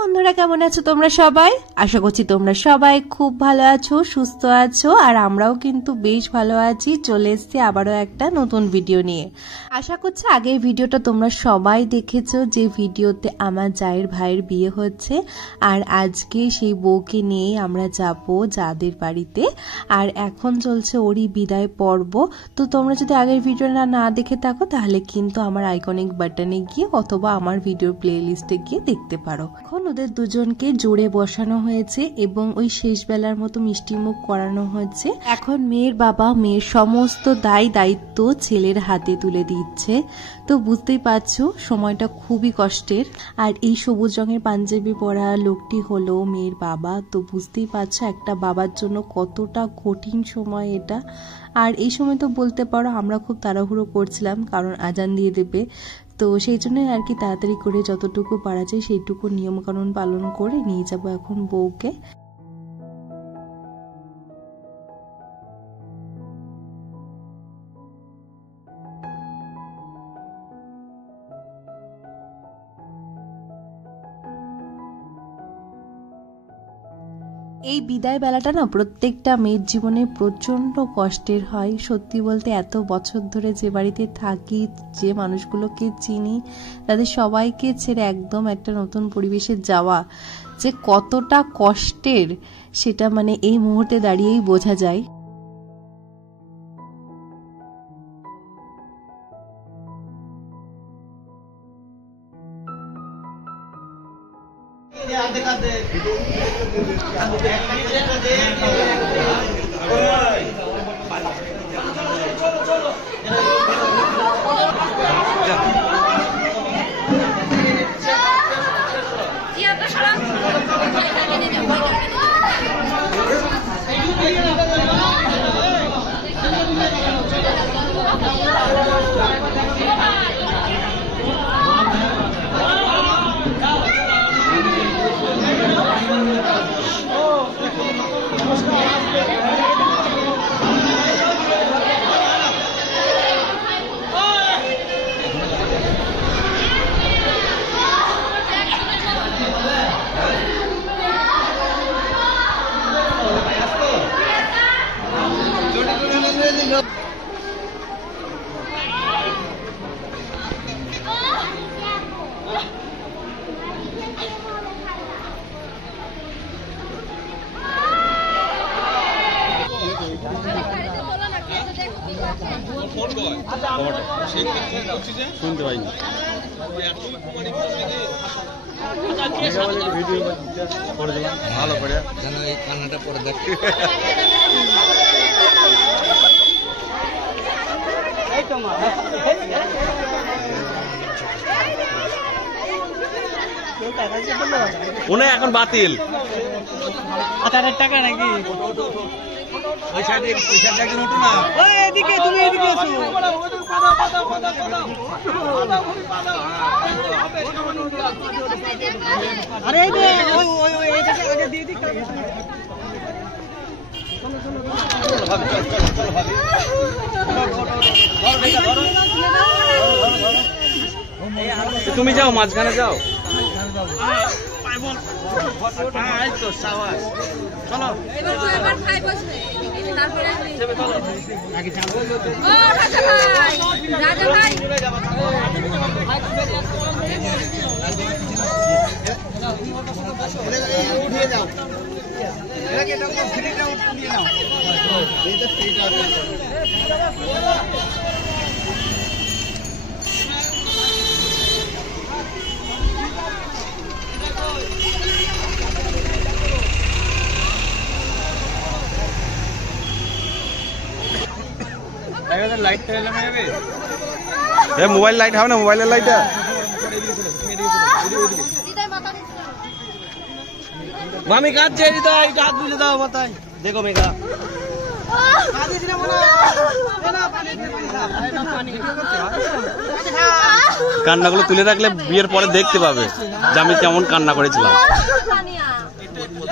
বন্ধুরা, কেমন আছো তোমরা সবাই? আশা করছি তোমরা সবাই খুব ভালো আছো, সুস্থ আছো, আর আমরাও কিন্তু বেশ ভালো আছি। চলে এসেছি আবারও একটা নতুন ভিডিও নিয়ে। আশা করছি আগের ভিডিওটা তোমরা সবাই দেখেছো, যে ভিডিওতে আমার জায়ের ভাইয়ের বিয়ে হচ্ছে, আর আজকে সেই বউকে নিয়ে আমরা যাব যাদের বাড়িতে। আর এখন চলছে ওরই বিদায় পর্ব। তো তোমরা যদি আগের ভিডিওটা না দেখে থাকো তাহলে কিন্তু আমার আইকনিক বাটনে গিয়ে অথবা আমার ভিডিও প্লে লিস্টে গিয়ে দেখতে পারো। এখন ওদের দুজনকে জোরে বসানো হয়েছে এবং ওই শেষ বেলার মতো মিষ্টি মুখ করানো হয়েছে। এখন মেয়ের বাবা মেয়ের সমস্ত দায়িত্ব ছেলের হাতে তুলে দিচ্ছে। তো বুঝতেই পারছো সময়টা খুবই কষ্টের। আর এই সবুজ রঙের পাঞ্জাবি পরা লোকটি হলো মেয়ের বাবা। তো বুঝতেই পারছো একটা বাবার জন্য কতটা কঠিন সময় এটা। আর এই সময় তো বলতে পারো আমরা খুব তাড়াহুড়ো করছিলাম, কারণ আজান দিয়ে দেবে। তো সেই জন্যই আর কি তাড়াতাড়ি করে যতটুকু পারা যায় সেইটুকু নিয়মকানুন পালন করে নিয়ে যাব এখন বউকে। এই বিদায় বেলাটা না প্রত্যেকটা মেয়ের জীবনে প্রচন্ড কষ্টের হয়। সত্যি বলতে এত বছর ধরে যে বাড়িতে থাকি, যে মানুষগুলোকে চিনি, তাদের সবাইকে ছেড়ে একদম একটা নতুন পরিবেশে যাওয়া যে কতটা কষ্টের সেটা মানে এই মুহূর্তে দাঁড়িয়েই বোঝা যায়। শুনতে পাইনি ভালো করে যেন এই কান্নাটা পরে দেখতে। উনি এখন বাতিল 1000 টাকা নাকি? ওই সাইডে একজন উঠো না। এদিকে তুমি এদিকে এসো। আরে এই যে ওই এটাকে আগে দিয়ে দিই। তুমি যাও, মাঝখানে যাও। মোবাইল লাইট হবে না, মোবাইলের লাইটটা মামি কাঁদছে, হাত বুঝে দাও মাথায়। দেখো মেঘা কান্নাগুলো তুলে রাখলে বিয়ের পরে দেখতে পাবে যে আমি কেমন কান্না করেছিলাম।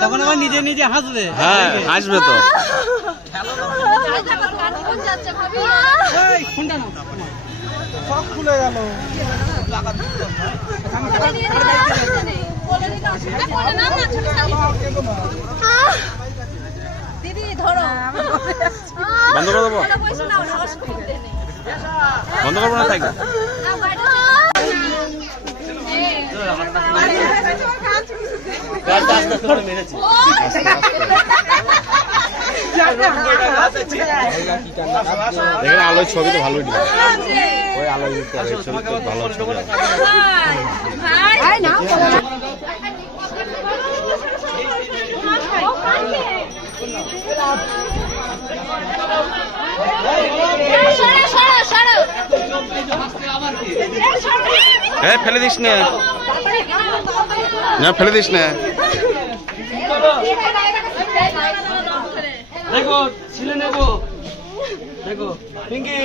তখন আবার নিজে নিজে হাসবে। হ্যাঁ, হাসবে তো। সব খুলে গেল। দিদি ধরো বন্ধ করে দেবো, বন্ধ করবো না সাইকেল। দেখেন আলোয় ছবি তো ভালো উঠবে, ওই আলোয় উঠতে হবে, ছবি তো ভালো ছবি হবে। ফেলে দিস না, না ফেলে দিস না। দেখো ছিলে নেবো, দেখো পিঙ্কি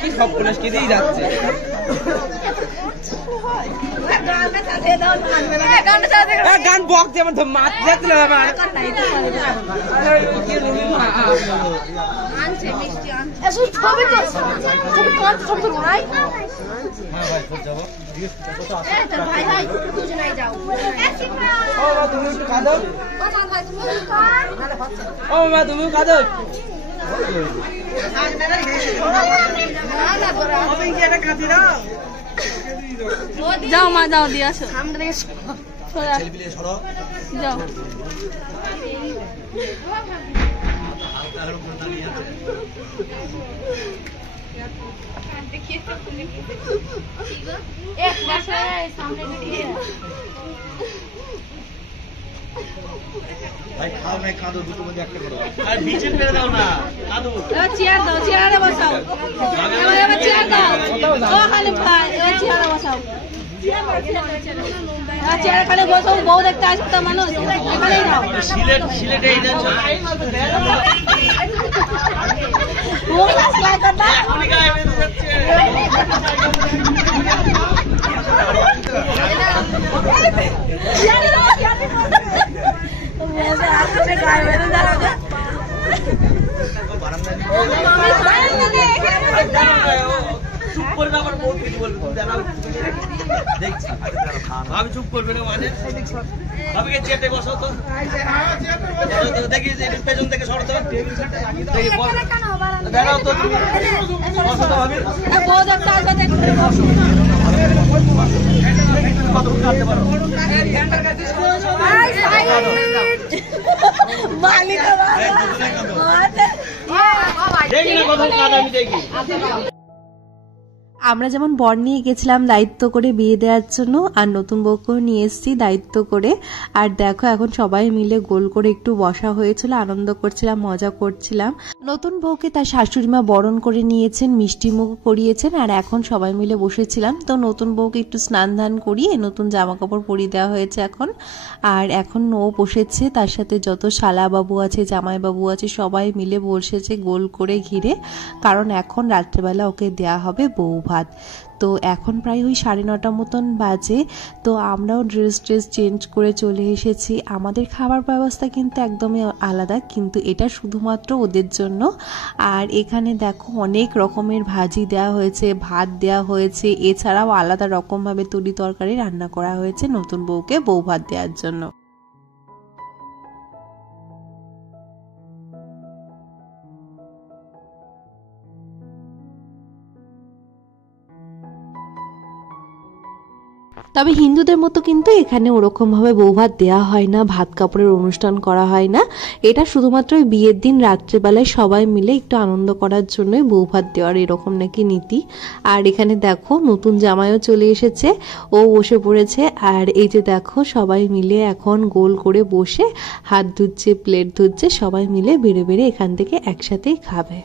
কি সব পুলিশ কি দিয়ে যাচ্ছে গান বক যেমন মাছ যাচ্ছিল তুমিও কাঁদো যাও মা যাও দিয়ে আসো যাও ভাই খাও নাই কাঁদো দুটো মধ্যে একটা করো আর বিচে ফেলে দাও না কাঁদো চেয়ার দাও চেয়ারে বসাও এবার চেয়ার দাও ও খালি ভাই এবার চেয়ারে বসাও চেয়ারে খালি বসাও বউ দেখতে আসবে তো মানুষ এখানেই দাও সিলেটে এই যাচ্ছে বউ আসলাই কথা এখনই গায়ে বেঁধে যাচ্ছে চুপ করবে আমার বউ কিছু বলবে দেখছি আমি চুপ করবে না মানে ভাবিকে চেটে বসো তো দেখি পেছন থেকে সরো তো দাঁড়াও তো বসো তো ভাবি বউ দেখতে আসবে দেখতে কাটতে পারো দেখি না কত কাটা আমি দেখি আমরা যেমন বর নিয়ে গেছিলাম দায়িত্ব করে বিয়ে দেওয়ার জন্য, আর নতুন বউকেও নিয়ে এসেছি দায়িত্ব করে। আর দেখো এখন সবাই মিলে গোল করে একটু বসা হয়েছিল, আনন্দ করছিলাম, মজা করছিলাম। নতুন বউকে তার শাশুড়ি মা বরণ করে নিয়েছেন, মিষ্টি মুখ করিয়েছেন, আর এখন সবাই মিলে বসেছিলাম। তো নতুন বউকে একটু স্নান ধান করিয়ে নতুন জামা কাপড় পরিয়ে দেওয়া হয়েছে এখন। আর এখন ও বসেছে, তার সাথে যত শালা বাবু আছে, জামাই বাবু আছে, সবাই মিলে বসেছে গোল করে ঘিরে, কারণ এখন রাত্রেবেলা ওকে দেয়া হবে বউ ভাত। তো এখন প্রায় ওই 9:30 মতন বাজে। তো আমরাও ড্রেস চেঞ্জ করে চলে এসেছি। আমাদের খাবার ব্যবস্থা কিন্তু একদমই আলাদা, কিন্তু এটা শুধুমাত্র ওদের জন্য। আর এখানে দেখো অনেক রকমের ভাজি দেওয়া হয়েছে, ভাত দেওয়া হয়েছে, এছাড়াও আলাদা রকমভাবে তরি তরকারি রান্না করা হয়েছে নতুন বউকে বউ ভাত দেওয়ার জন্য। তবে হিন্দুদের মতো কিন্তু এখানে ওরকম ভাবে বউ ভাত দেওয়া হয় না, ভাত কাপড়ের অনুষ্ঠান করা হয় না। এটা শুধুমাত্র বিয়ের দিন রাত্রেবেলায় সবাই মিলে একটু আনন্দ করার জন্যই বউ ভাত দেওয়ার এরকম নাকি নীতি। আর এখানে দেখো নতুন জামাইও চলে এসেছে, ও বসে পড়েছে। আর এই যে দেখো সবাই মিলে এখন গোল করে বসে হাত ধুচ্ছে, প্লেট ধুচ্ছে, সবাই মিলে বেড়ে বেড়ে এখান থেকে একসাথেই খাবে।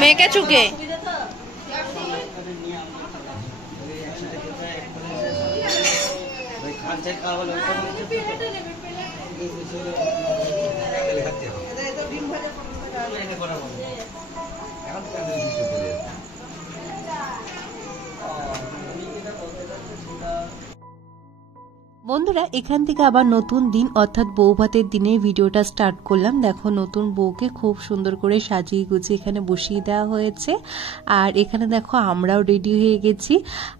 মেয়েকে চুকে বন্ধুরা এখান থেকে আবার নতুন দিন অর্থাৎ বউ ভাতের দিনের ভিডিওটা স্টার্ট করলাম। দেখো নতুন বউকে খুব সুন্দর করে সাজিয়ে গুছিয়ে এখানে বসিয়ে দেওয়া হয়েছে। আর এখানে দেখো আমরাও রেডি হয়ে গেছি।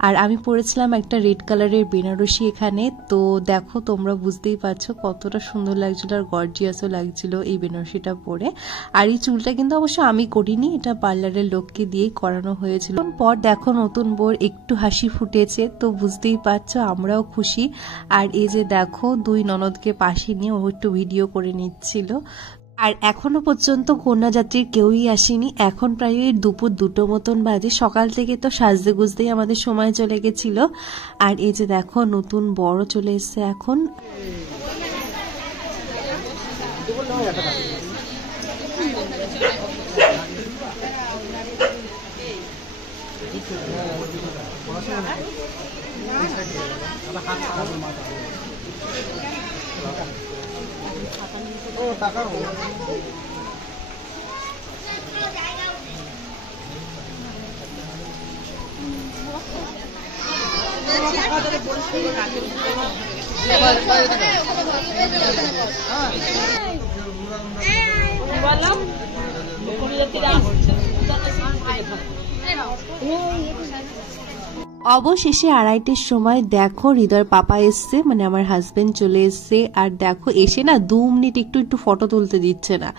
আর আমি পরেছিলাম একটা রেড কালারের বেনারসি এখানে। তো দেখো তোমরা বুঝতেই পারছো কতটা সুন্দর লাগছিল আর গর্জিয়াসও লাগছিল এই বেনারসিটা পরে। আর এই চুলটা কিন্তু অবশ্য আমি করিনি, এটা পার্লারের লোককে দিয়েই করানো হয়েছিল। পর দেখো নতুন বউর একটু হাসি ফুটেছে, তো বুঝতেই পারছো আমরাও খুশি। আর এই যে দেখো দুই ননদকে পাশে নিয়ে ও একটু ভিডিও করে নিচ্ছিল। আর এখনো পর্যন্ত কন্যাযাত্রীর কেউই আসেনি। এখন প্রায় দুপুর 2টো মতন বাজে। সকাল থেকে তো সাজতে গুজতেই আমাদের সময় চলে গেছিল। আর এই যে দেখো নতুন বড় চলে এসছে এখন। অবশেষে 2:30টার সময় দেখো হৃদয়ের পাপা এসছে, মানে আমার হাজবেন্ড চলে এসছে। আর দেখো এসে না 2 মিনিট একটু ফটো তুলতে দিচ্ছে না।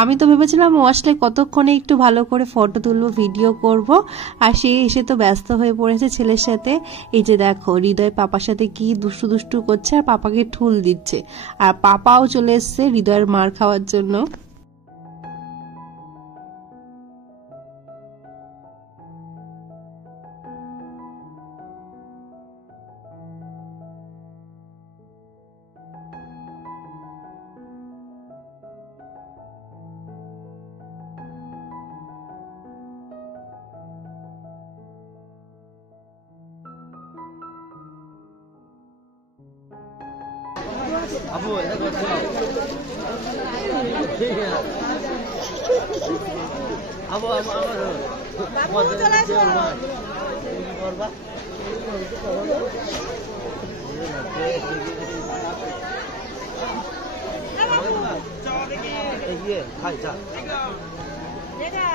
আমি তো ভেবেছিলাম ও আসলে কতক্ষণে একটু ভালো করে ফটো তুলবো, ভিডিও করব। আর সে এসে তো ব্যস্ত হয়ে পড়েছে ছেলের সাথে। এই যে দেখো হৃদয় পাপার সাথে কি দুষ্টু দুষ্টু করছে আর পাপাকে ঠুল দিচ্ছে। আর পাপাও চলে এসছে হৃদয়ের মার খাওয়ার জন্য। আপু এটা করছো ঠিক আছে আপু আমার বাবু চলে আসো করবা এগিয়ে খাই চা দেখা।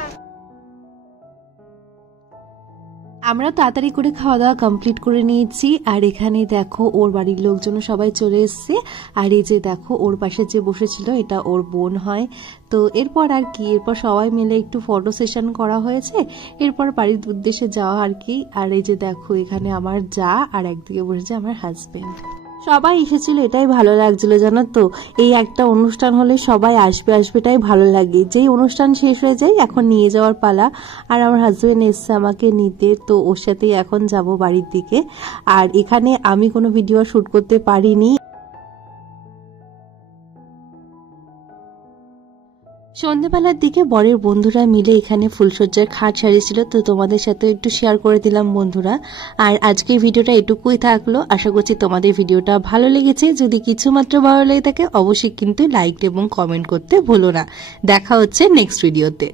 আমরা তাড়াতাড়ি করে খাওয়া দাওয়া কমপ্লিট করে নিয়েছি। আর এখানে দেখো ওর বাড়ির লোকজন সবাই চলে এসছে। আর এই যে দেখো ওর পাশে যে বসেছিল এটা ওর বোন হয়। তো এরপর আর কি, এরপর সবাই মিলে একটু ফটো সেশন করা হয়েছে, এরপর বাড়ির উদ্দেশ্যে যাওয়া আর কি। আর এই যে দেখো এখানে আমার যা আর একদিকে বসেছে আমার হাজবেন্ড। সবাই এসেছিল, এটাই ভালো লাগছিল জানো তো। এই একটা অনুষ্ঠান হলে সবাই আসবে এটাই ভালো লাগে। যেই অনুষ্ঠান শেষ হয়ে যায় এখন নিয়ে যাওয়ার পালা। আর আমার হাজবেন্ড এসছে আমাকে নিতে, তো ওর সাথেই এখন যাব বাড়ির দিকে। আর এখানে আমি কোনো ভিডিও শুট করতে পারিনি। সন্ধ্যাবেলার দিকে বরের বন্ধুরা মিলে এখানে ফুলসজ্জার খাট সারিয়েছিল, তো তোমাদের সাথে একটু শেয়ার করে দিলাম বন্ধুরা। আর আজকে ভিডিওটা এটুকুই থাকলো। আশা করছি তোমাদের ভিডিওটা ভালো লেগেছে। যদি কিছু মাত্র ভালো লেগে থাকে অবশ্যই কিন্তু লাইক এবং কমেন্ট করতে ভুলো না। দেখা হচ্ছে নেক্সট ভিডিওতে।